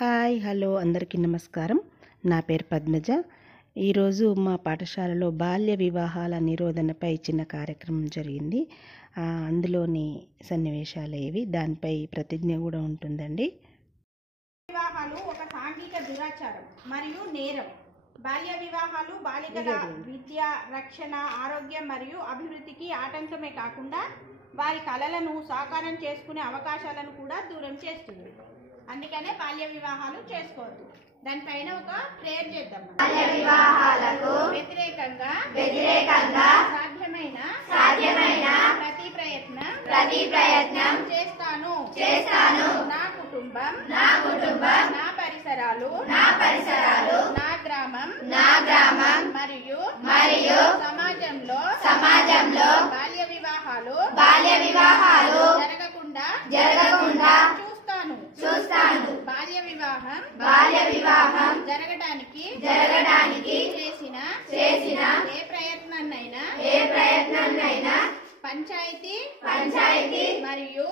Hi hello అందరికీ నమస్కారం. నా పేరు పద్మజ. ఈరోజు మా పాఠశాలలో బాల్య వివాహాల నిరోధనపై చిన్న కార్యక్రమం జరిగింది. అందులోని సన్నివేశాలు ఇవి. దానిపై ప్రతిజ్ఞ కూడా ఉంటుందండి. వివాహాలు ఒక సాంఘిక దురాచారం మరియు నేరం. బాల్య వివాహాలు బాలికల విద్య, రక్షణ, ఆరోగ్యం మరియు అభివృద్ధికి ఆటంకమే కాకుండా వారి కలలను సాకారం చేసుకునే అవకాశాలను కూడా దూరం చేస్తుంది. అందుకనే బాల్య వివాహాలు చేసుకోవద్దు. దానిపైన ఒక ప్రేయర్ చేద్దాం. బాల్య వివాహాలకు వ్యతిరేకంగా సాధ్యమైన ప్రతి ప్రయత్నం చేస్తాను. నా కుటుంబం, నా పరిసరాలు, నా గ్రామం మరియు సమాజంలో బాల్య వివాహాలు జరగకుండా చూస్తాను. బాల్య వివాహం జరగడానికి చేసిన ఏ ప్రయత్నాన్నైనా పంచాయతీ మరియు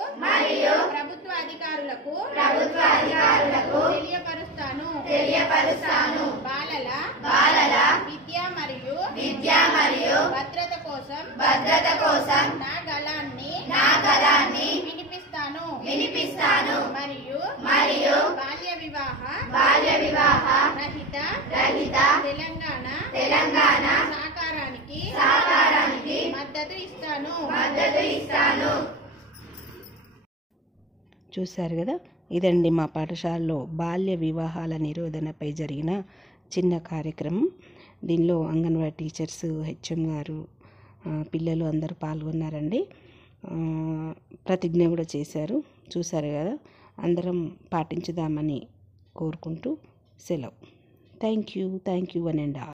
ప్రభుత్వ అధికారులకు తెలియపరుస్తాను. బాలల విద్య మరియు భద్రత కోసం నా గళాన్ని వినిపిస్తాను. మరియు బాల్య వివాహ రహిత తెలంగాణ సాకారానికి మద్దతు ఇస్తాను. చూశారు కదా, ఇదండి మా పాఠశాలలో బాల్య వివాహాల నిరోధనపై జరిగిన చిన్న కార్యక్రమం. దీనిలో అంగన్వాడీ టీచర్స్, హెచ్ఎం గారు, పిల్లలు అందరూ పాల్గొన్నారండి. ప్రతిజ్ఞ కూడా చేశారు. చూశారు కదా, అందరం పాటించుదామని కోరుకుంటూ సెలవు. Thank you one and all.